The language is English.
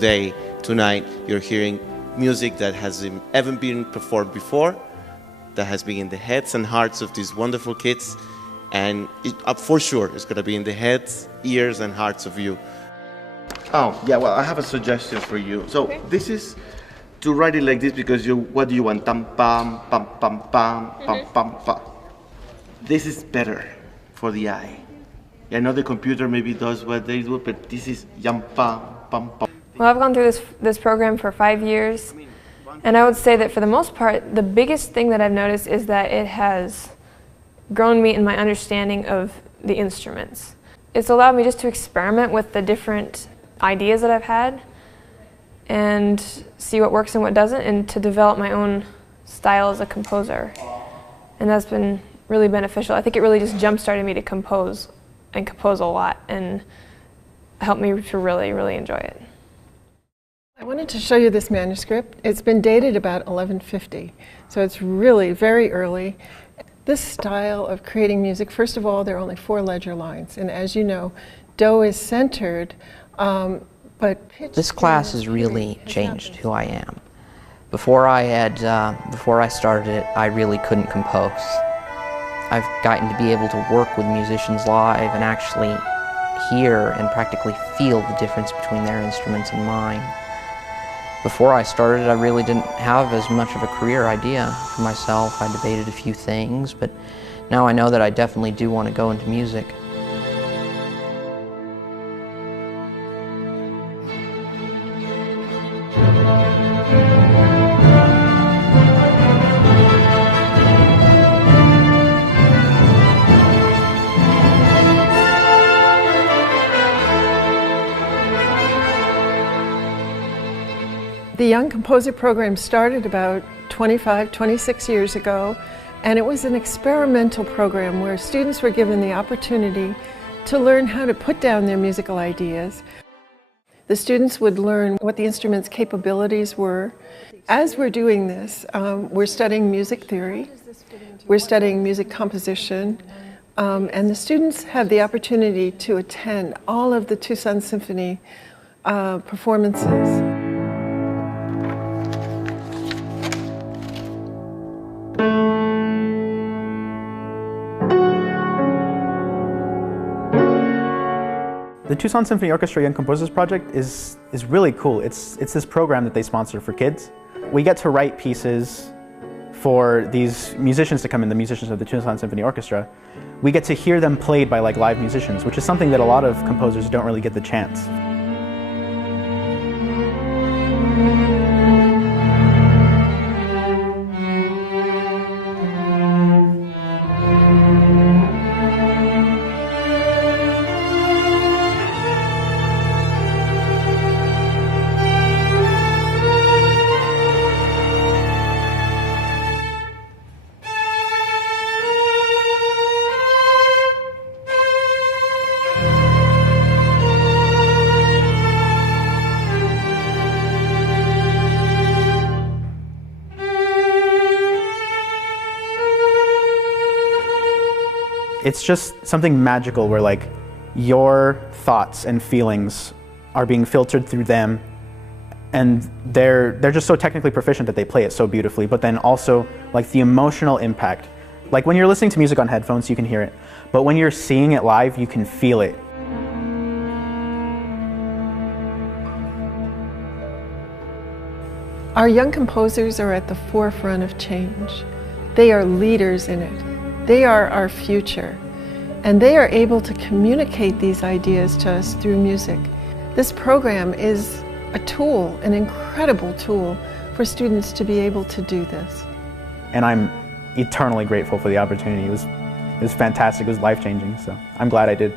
tonight, you're hearing music that hasn't ever been performed before, that has been in the heads and hearts of these wonderful kids, and for sure it's going to be in the heads, ears, and hearts of you. Oh, yeah, well, I have a suggestion for you. So this is to write it like this because what do you want? Tam pam, pam pam pam, pam pam pam. This is better for the eye. I know the computer maybe does what they do, but this is yam pam pam pam. Well, I've gone through this program for 5 years, and I would say that for the most part, the biggest thing that I've noticed is that it has grown me in my understanding of the instruments. It's allowed me just to experiment with the different ideas that I've had and see what works and what doesn't, and to develop my own style as a composer. And that's been really beneficial. I think it really just jump-started me to compose, and compose a lot, and helped me to really, really enjoy it. I wanted to show you this manuscript. It's been dated about 1150, so it's really very early. This style of creating music, first of all, there are only 4 ledger lines, and as you know, do is centered, but pitch. This class has really changed who I am. Before I started it, I really couldn't compose. I've gotten to be able to work with musicians live and actually hear and practically feel the difference between their instruments and mine. Before I started, I really didn't have as much of a career idea for myself. I debated a few things, but now I know that I definitely do want to go into music. The Young Composer Program started about 26 years ago, and it was an experimental program where students were given the opportunity to learn how to put down their musical ideas. The students would learn what the instrument's capabilities were. As we're doing this, we're studying music theory, we're studying music composition, and the students have the opportunity to attend all of the Tucson Symphony performances. The Tucson Symphony Orchestra Young Composers Project is really cool. It's this program that they sponsor for kids. We get to write pieces for these musicians to come in, the musicians of the Tucson Symphony Orchestra. We get to hear them played by live musicians, which is something that a lot of composers don't really get the chance. It's just something magical where your thoughts and feelings are being filtered through them, and they're just so technically proficient that they play it so beautifully, but then also the emotional impact. When you're listening to music on headphones, you can hear it, but when you're seeing it live, you can feel it. Our young composers are at the forefront of change. They are leaders in it. They are our future, and they are able to communicate these ideas to us through music. This program is a tool, an incredible tool for students to be able to do this. And I'm eternally grateful for the opportunity. It was fantastic, it was life-changing, so I'm glad I did.